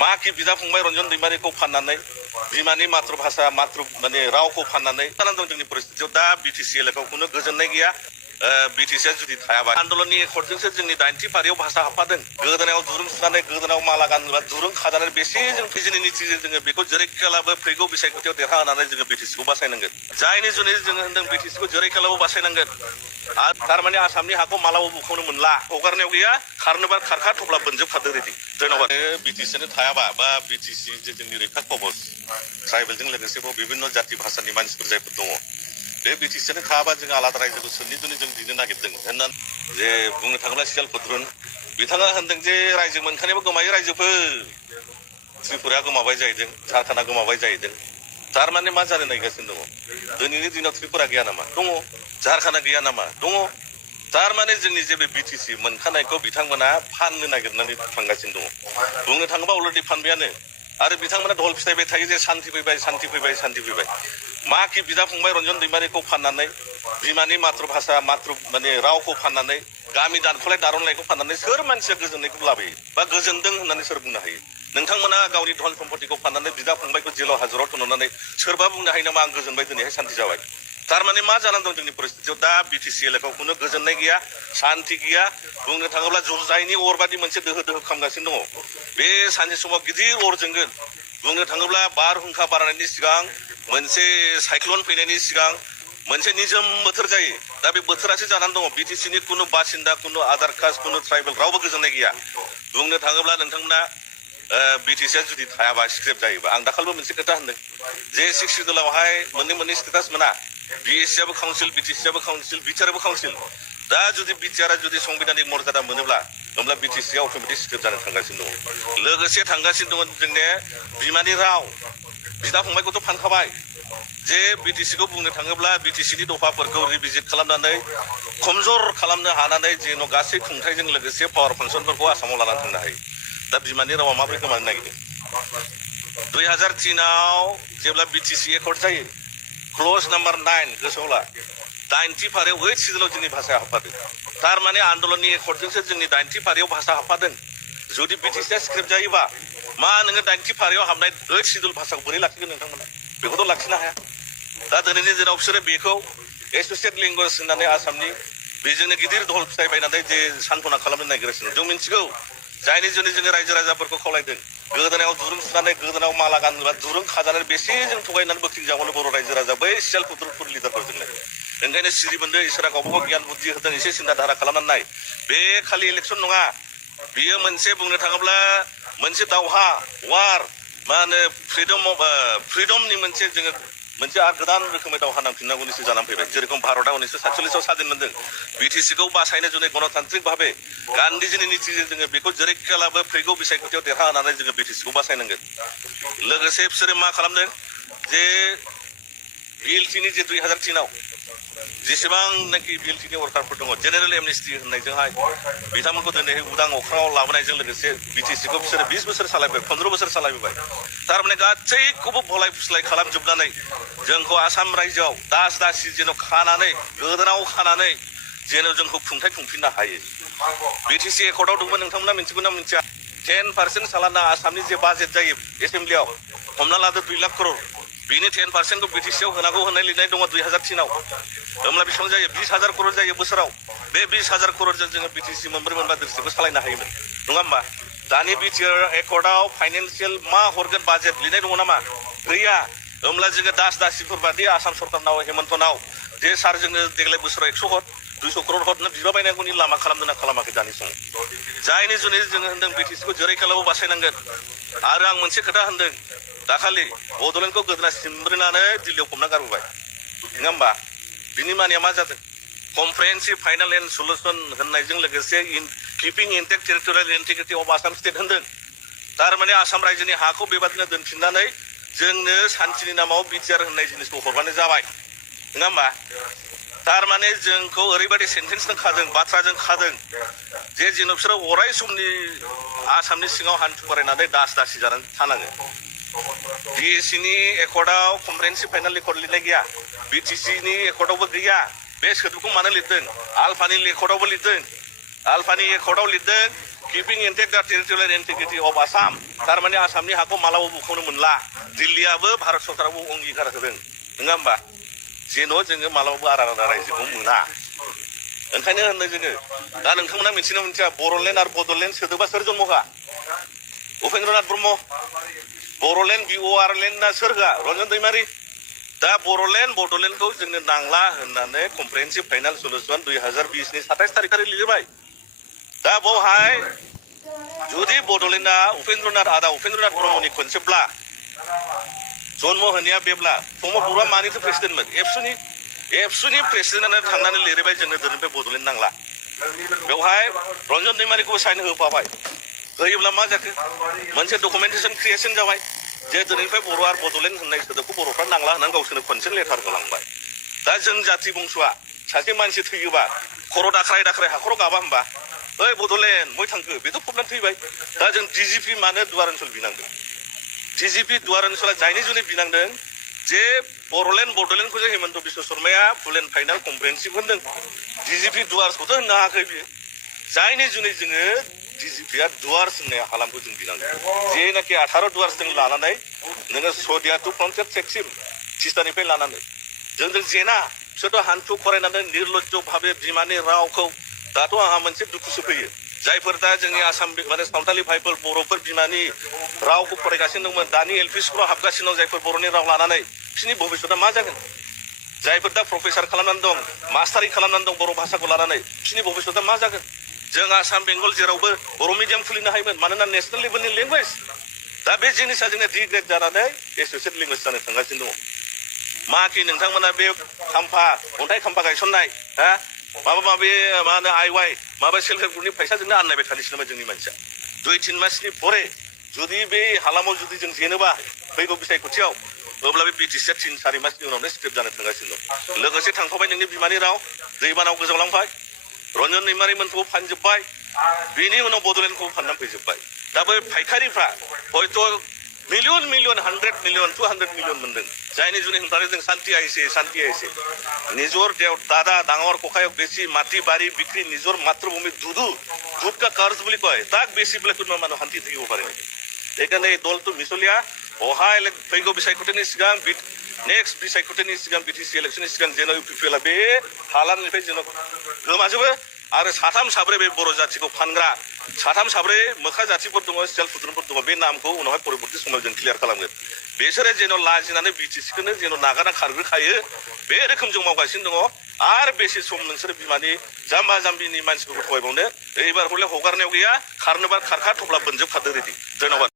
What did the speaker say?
मा कि बिदा फंबाय रन्जन दैमारिखौ फाननानै बिमानि मातृभाषा माने रावखौ फाननानै जानानै दं जोंनि परिस्थितियाव दा बिटिसि एलेकाखौनो गोजोननाय गैया बिटिसिआ जुदि थायाबा आन्दलननि एकर्डजोंसो जोंनि 90 फारियाव भाषा हाबफादों गोदोनायाव दुरुं सुनानै गोदोनायाव माला गानोबा दुरुं खाजानानै बेसे जों फिजिनि निथिजों जोङो बेखौ जेरैखेलाबो फैगौ बिसायख'थियाव देरहाहोनानै जोङो बिटिसिखौ बासायनांगोन जायनि जुनै जोङो होनदों बिटिसिखौ जेरैखेलाबो बासायनांगोन आरो थारमाने आसामनि हाखौ मालाबो बुखावनो मोनला हगारनायाव गैया खारनोबा खारखा थब्ला बोनजोबखादो रेडि धन्यबाद बिटिसिआनो थायाबा बा बिटिसि जे जोंनि रैखा कबच ट्राइबेलजों लोगोसे बिभिन्न जाति भाषानि मानसिफोर जायफोर दङ बे बिटिसिआनो थायाबा जों आलादा रायजोखौ सोरनि जुनै जों दिनो नागिरदों होननानै जे बुंनो थाङोब्ला सियाल खुद्रुन बिथाङा होनदों जे रायजो मोनखानायाबो गोमायो रायजोफोर त्रिपुराया गोमाबाय जाहैदों झारखन्डआ गोमाबाय जाहैदों थारमाने मा जानो नागिरगासिनो दङ दिनैनि दिनाव त्रिपुरा गैया नामा दङ झारखन्डआ गैया नामा दङ थारमाने जोंनि जे बे बिटिसि मोनखानायखौ बिथांमोना फाननो नागिरनानै थांगासिनो दङ बुंनो थाङोबा अलरेडि फानबायानो आरो बिथांमोना ढल फिथाइबाय थायो जे शान्ति फैबाय शान्ति फैबाय शान्ति फैबाय मा कि बिदा फंबाय रन्जन दैमारिखौ फाननानै बिमानि मातृभाषा माने रावखौ फाननानै गामि दानख'लाय दारनलायखौ फाननानै सोर मानसिया गोजोननायखौ लाबोयो बा गोजोनदों होननानै सोर बुंनो हायो नोंथांमोना गावनि धन सम्पतिखौ फाननानै बिदा फंबायखौ जेलाव हाजराव थुननानै सोरबा बुंनो हायो नामा आं गोजोनबाय दिनैहाय शान्ति जाबाय थारमाने मा जानानै दं जोंनि परिस्थितियाव दा बिटिसि एलेकाखौनो गोजोननाय गैया शान्ति गैया बुंनो थाङोब्ला जुजाइनि अर बादि मोनसे दोहो दोहो खामगासिनो दङ बे सानसे समाव गिदिर अर जोंगोन बुंनो थाङोब्ला बारहुंखा बारनायनि सिगां मोनसे साइक्लन फैनायनि सिगां मोनसे निजोम बोथोर जायो दा बे बोथोरासो जानानै दङ बिटिसिनि कुनु बासिन्दा कुनु आधार कास्ट कुनु ट्राइबेल रावबो गोजोननाय गैया बुंनो थाङोब्ला नोंथांमोना बिटिसिआ जुदि थायाबा स्क्रेप जायोबा आं दाखालिबो मोनसे खोथा होनदों जे 6 सिडुलावहाय मोननै स्टेटास मोना बिएससिआबो काउन्सिल बिटिसिआबो काउन्सिल बिटिआरआबो काउन्सिल दा जुदि बिटिआरआ जुदि संबिधानिक मर्यादा मोनोब्ला होमब्ला बिटिसिआ अट'मेटिक स्क्रेप जानो थांगासिनो दङ लोगोसे थांगासिनो दङ जोंनि बिमानि राव बिदा फंबायखौथ' फानखाबाय जे बिटिसिखौ बुंनो थाङोब्ला बिटिसिनि दफाफोरखौ रिभिजिट खालामनानै खमजर खालामनो हानानै जेन' गासै खुंथायजों लोगोसे पावार फांसनफोरखौ आसामाव लानानै थांनो हायो दा बिमानि रावा माबोरै गोमानो नागिरदों 2003आव जेब्ला बिटिसि एकर्ड जायो क्लज नाम्बार 9 गोसोआव ला 90 फारियाव 8 सिडुलाव जोंनि भाषाया हाबफादों थारमाने आन्दलननि एकर्डजोंसो जोंनि 90 फारियाव भाषा हाबफादों जुदि बिटिसिआ स्क्रेप जायोबा मा नोङो 90 फारियाव हाबनाय 8 सिडुल भाषाखौ बोरै लाखिगोन नोंथांमोना बेखौथ' लाखिनो हाया दा दिनैनि दिनाव बिसोरो बेखौ एस'सियेट लेंगुवेज होननानै आसामनि बेजोंनो गिदिर ढल फिथाइ बायनानै जे सान्थना खालामनो नागिरगासिनो जों मिन्थिगौ जायनि जुनै जोङो रायजो राजाफोरखौ खावलायदों गोदोनायाव दुरुं सुनानै गोदोनायाव माला गानोबा दुरुं खाजानानै बेसे जों थगायनानै बोखिंजाबावनो बर' रायजो राजा बै सियाल खुद्रुफोर लिडारफोरजोंनो ओंखायनो सिरि मोनदों इसोरा गावबागाव गियान बुद्धि होदों एसे सिन्था धारा खालामनानै नाय बे खालि इलेक्सन नङा बियो मोनसे बुंनो थाङोब्ला मोनसे दावहा वार मा होनो फ्रिडमनि मोनसे जोङो मोनसे आरो गोदान रोखोमै दावहा नांफिननांगौनिसो जानानै फैबाय जेरेखम भारतआ 1947आव स्वाधीन मोनदों बिटिसिखौ बासायनो जुनै गणतान्त्रिक भाबे गान्धीजिनि निथिजों जोङो बेखौ जेरैखेलाबो फैगौ बिसायख'थियाव देरहाहोनानै जोङो बिटिसिखौ बासायनांगोन लोगोसे बिसोरो मा खालामदों जे बिएलटिनि जे 2003आव जेसेबांनाखि बिएलटिनि वर्कारफोर दङ जेनेरेल एमनेस्टि होननायजोंहाय बिथांमोनखौ दिनै उदां अख्राङाव लाबोनायजों लोगोसे बिटिसिखौ बिसोरो 20 बोसोर सालायबाय 15 बोसोर सालायबोबाय थारमाने गासैखौबो भलाय फुस्लाय खालामजोबनानै जोंखौ आसाम रायजोआव दास दासि जेन' खानानै गोदोनाव खानानै जेन' जोंखौ खुंथाय खुंफिननो हायो बिटिसि एकर्डआव दंमोन नोंथांमोना मिन्थिगौ ना मिन्थिया 10% सालाना आसामनि जे बाजेट जायो एसेम्ब्लियाव हमना लादो 2 लाख करोड़ बिनि 10%खौ बिटिसिआव होनांगौ होननाय लिरनाय दङ 2003आव होमब्ला बेसेबां जायो 20,000 करोड़ जायो बोसोराव बे 20,000 करोड़जों जोङो बिटिसि मोनब्रै मोनबा डिस्ट्रिक्टखौ सालायनो हायोमोन नङा होमबा दानि बिटिआर एकर्डआव फाइनान्सियेल मा हरगोन बाजेट लिरनाय दङ नामा गैया होमब्ला जोङो दास दासिफोर बादि आसाम सरकारनाव हेमन्तनाव जे सार जोंनो देग्लाय बोसोराव 100 हर 200 करोड़ हरनो बिबा बायनांगौनि लामा खालामदोंना खालामाखै दानि समाव जायनि जुनै जोङो होनदों बिटिसिखौ जेरैखेलाबो बासायनांगोन आरो आं मोनसे खोथा होनदों दाखालि बड'लेण्डखौ गोदोना सिमब्रिनानै दिल्लीयाव फबना गारबोबाय नङा होमबा बिनि मानिया मा जादों कमप्रेहेन्सिभ फाइनाल एन्ड सलुसन होननायजों लोगोसे keeping intact territorial integrity of Assam state होनदों थारमाने आसाम रायजोनि हाखौ बेबादिनो दोनफिननानै जोंनो सान्थिनि नामाव बिटिआर होननाय जिनिसखौ हरबानो जाबाय नङा होमबा थारमाने जोंखौ ओरैबायदि सेन्टेन्सजों खादों बाथ्राजों खादों जे जेन' बिसोरो अराय समनि आसामनि सिङाव हान्थु फरायनानै दास दासि जानानै थानाङो बिएससिनि एकर्डआव कमप्रेहेन्सिभ फाइनाल एकर्ड लिरनाय गैया बिटिसिनि एकर्डआवबो गैया बे सोदोबखौ मानो लिरदों आलफानि एकर्डआवबो लिरदों आलफानि एकर्डआव लिरदों keeping intact the territorial integrity of Assam थारमाने आसामनि हाखौ मालाबा बुखौनो मोनला दिल्लीयाबो भारत सरकाराबो अंगीकार होदों नङा होमबा जेन' जोङो मालाबाबो आलादा रायजोखौ मोना ओंखायनो होनो जोङो दा नोंथांमोना मिथिनो मोनथिया बर'लेण्ड आरो बड'लेण्ड सोदोबा सोर जन्म होआ उपेन्द्रनाथ ब्रह्म बर'लेण्ड BOR लेण्डना सोर होआ रन्जन दैमारि दा बर'लेण्ड बड'लेण्डखौ जोंनो नांला होननानै कमप्रिहेन्सिभ फाइनाल सल्युसन 2020 नि 27 तारिखखालि लिरबाय दा बावहाय जुदि बड'लेण्डआ आदा उपेन्द्रनाथ ब्रह्मनि खनसेब्ला जन्म होनाया बेब्ला प्रमद बर'आ मानिथो प्रेसिडेन्टमोन एबसुनि प्रेसिडेन्टआनो थांनानै लिरबाय जोंनो दिनैनिफ्राय बड'लेण्ड नांला बेवहाय रन्जन दैमारिखौबो साइन होफाबाय होयोब्ला मा जाखो मोनसे डकुमेन्टेसन क्रिएसन जाबाय जे दिनैनिफ्राय बर' आरो बड'लेण्ड होननाय सोदोबखौ बर'फ्रा नांला होननानै गावसोरनो खनसे लेटार होलांबाय दा जों जाथि बंस'आ सासे मानसि थैयोबा खर' दाख्राय हाखराव गाबा होमबा ओइ बड'लेण्ड बय थांखो बेथ' फबनानै थैबाय दा जों DGP मानो दुवार ओनसोल बिनांदों DGP दुवार ओनसोला जायनि जुनै बिनांदों जे बड'लेण्डखौ जे हेमन्त बिश्व शर्माया फुल एन्ड फाइनाल कमप्रिहेन्सिभ होनदों DGP दुवार्सखौथ' होननो हायाखै बियो जायनि जुनै जोङो DGPआ दुवार्स होननाय हालामखौ जों बिनांदों जेनाखि 18 दुवार्सजों लानानै नोङो सदिया टु फ्रन्टियार चेकसिम तिस्तानिफ्राय लानानै जोंजों जेना बिसोरथ' हान्थु खरायनानै निर्लज्ज भाबे बिमानि रावखौ दाथ' आंहा मोनसे दुखुसो फैयो जायफोर दा जोंनि आसाम माने सावथालि भाइफोर बर'फोर बिमानि रावखौ फरायगासिनो दंमोन दानि LP स्कुलाव हाबगासिनो दं जायफोर बर'नि राव लानानै बिसोरनि भबिष्यतआ मा जागोन जायफोर दा प्रफेसार खालामनानै दं मास्टारि खालामनानै दं बर' भाषाखौ लानानै बिसोरनि भबिष्यतआ मा जागोन जों आसाम बेंगल जेरावबो बर' मिडियाम खुलिनो हायोमोन मानोना नेसनेल लेभेलनि लेंगुवेज दा बे जिनिसा जोंना डिग्रेड जानानै एस'सियेट लेंगुवेज जानो थांगासिनो दङ माखि नोंथांमोना बे अन्थाइ खाम्फा गायसननाय हा माबा माबि मा होनो IY माबा सेल्फ हेल्प ग्रुपनि फैसाजोंनो आननायबाय थानोसै नामा जोंनि मानसिया 2-3 मासनि परे जुदि बे हालामाव जुदि जों जेनोबा फैगौ बिसायख'थियाव अब्ला बे BTCआ 3-4 मासनि उनावनो स्क्रिप्ट जानो थांगासिनो दं लोगोसे थांफाबाय नोंनि बिमानि राव दैबानाव गोजावलांबाय रन्जन दैमारिमोनखौ फानजोब्बाय बेनि उनाव बड'लेण्डखौ फाननानै फैजोब्बाय दा बै फायखारिफ्रा हयथ' मिलियन 100 मिलियन 200 मिलियन मोनदों जायनि जुनै होननानै जों শান্তি আহিছে নিজৰ দাদা ডাঙৰ ককায়ক বেছি মাটি বাৰী বিক্ৰী নিজৰ মাতৃভূমি দুধ কা কৰ্জ বুলি কয় তাক বেছি পেলাই কোনো মানুহ শান্তি থাকিব পাৰে নেকি সেইকাৰণে এই দলটো মিছলীয়া অহাই ফৈগো বিসায়খ'তিनि सिगां नेक्स्ट बिसायख'थिनि सिगां BTC इलेक्शननि सिगां जेन' UPPL बे हालामनिफ्राय जेन' गोमाजोबो आरो 3-4 बे बर' जाथिखौ फानग्रा 3-4 मोखा जाथिफोर दङ सेल्फ फुद्रुनफोर दङ बे नामखौ उनावहाय परबर्ती समाव जों क्लियार खालामगोन बिसोरो जेन' लाजिनानै BTCखौनो जेन' नागारना खारग्रोखायो बे रोखोम जों मावगासिनो दङ आरो बेसे सम नोंसोर बिमानि जाम्बा जाम्बिनि मानसिफोरखौ थगायबावनो एबार हले हगारनायाव गैया खारनोबा खारखा थब्ला बोनजोबखादो रेडि धन्यबाद